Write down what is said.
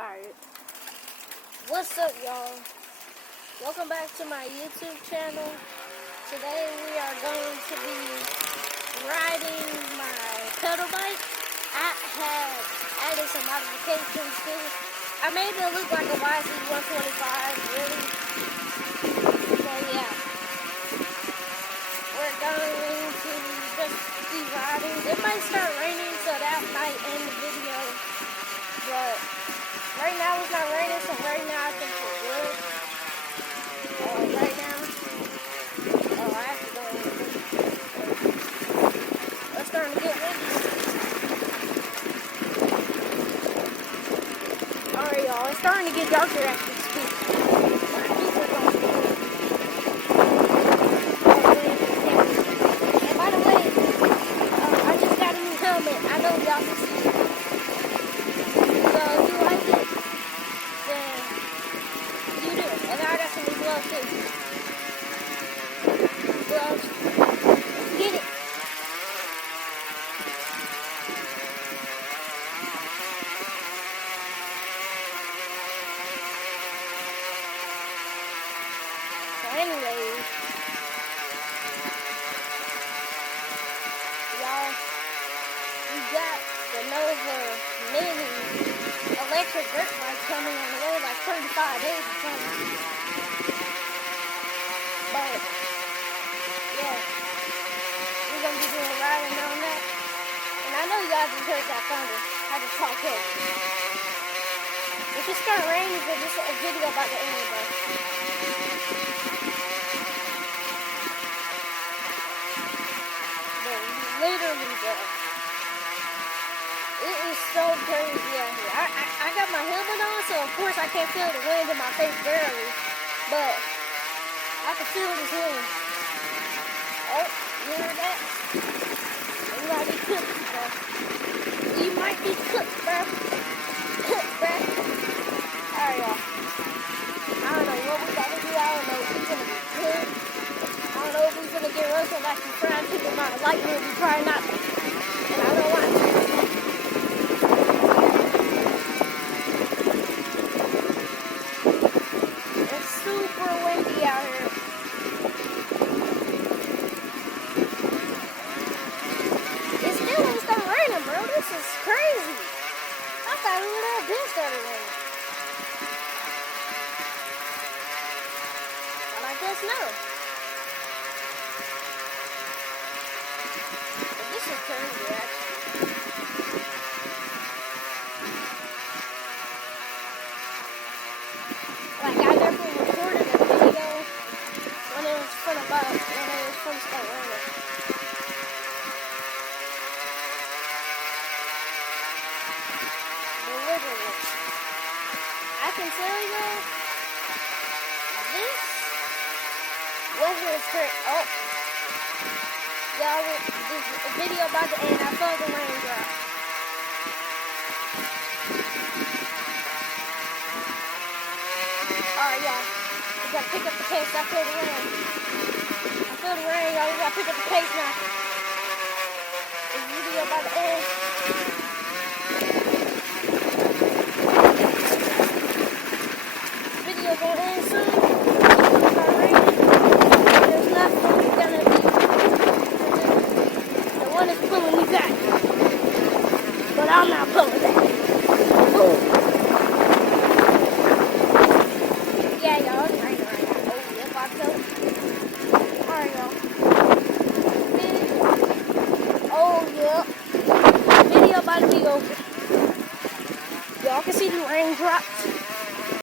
Alright. What's up, y'all? Welcome back to my YouTube channel. Today we are going to be riding my pedal bike. I have added some modifications to it. I made it look like a yz125, really. So yeah. We're going to just be riding. It might start raining, so that might end the video. But right now it's not raining, so right now I think we're good. Right now, I have to go in. It's starting to get windy. Alright, y'all, it's starting to get darker as we speak. My feet are going to And by the way, I just got a new helmet. I know y'all can see it. So if you like it, then you do. And I got some new gloves too. Gloves. Get it. So anyways, y'all, we got the Nova Mini electric dirt bike coming on the way like 35 days or something. But yeah, we're gonna be doing riding on that. And I know you guys just heard that thunder. I just talked here. If it starts raining, then this is a video about the end, though. But literally, though, it is so crazy out here. I got my helmet on, so of course I can't feel the wind in my face barely. But I can feel this wind. Oh, you hear that? You might be cooked, bro. You might be cooked, bro. Cooked, bro. Alright, y'all. I don't know what we got to do. I don't know if we're going to be good. I don't know if we're going to get roasted like some fried chicken by the light movie. Probably not. And I don't want to. It's super windy out here. It still ain't started raining, bro. This is crazy. I thought it would have been started raining. Well, I guess no. But this is crazy, actually. Like, I never recorded a video when it was from start raining. But literally, I can tell you, this weather is great. Oh, y'all, this video about to end. I felt the raindrop. Alright, y'all. We gotta pick up the pace. I feel the rain. I feel the rain, y'all. We gotta pick up the pace now. This video about to end. This video gonna end soon. It's start raining. There's nothing gonna be. The one is pulling me back. But I'm not pulling back. Boom. Yeah, y'all, it's raining right now. Oh, yep, I told you. Alright, y'all. Oh, yep. Video about to be over. Y'all can see the raindrops.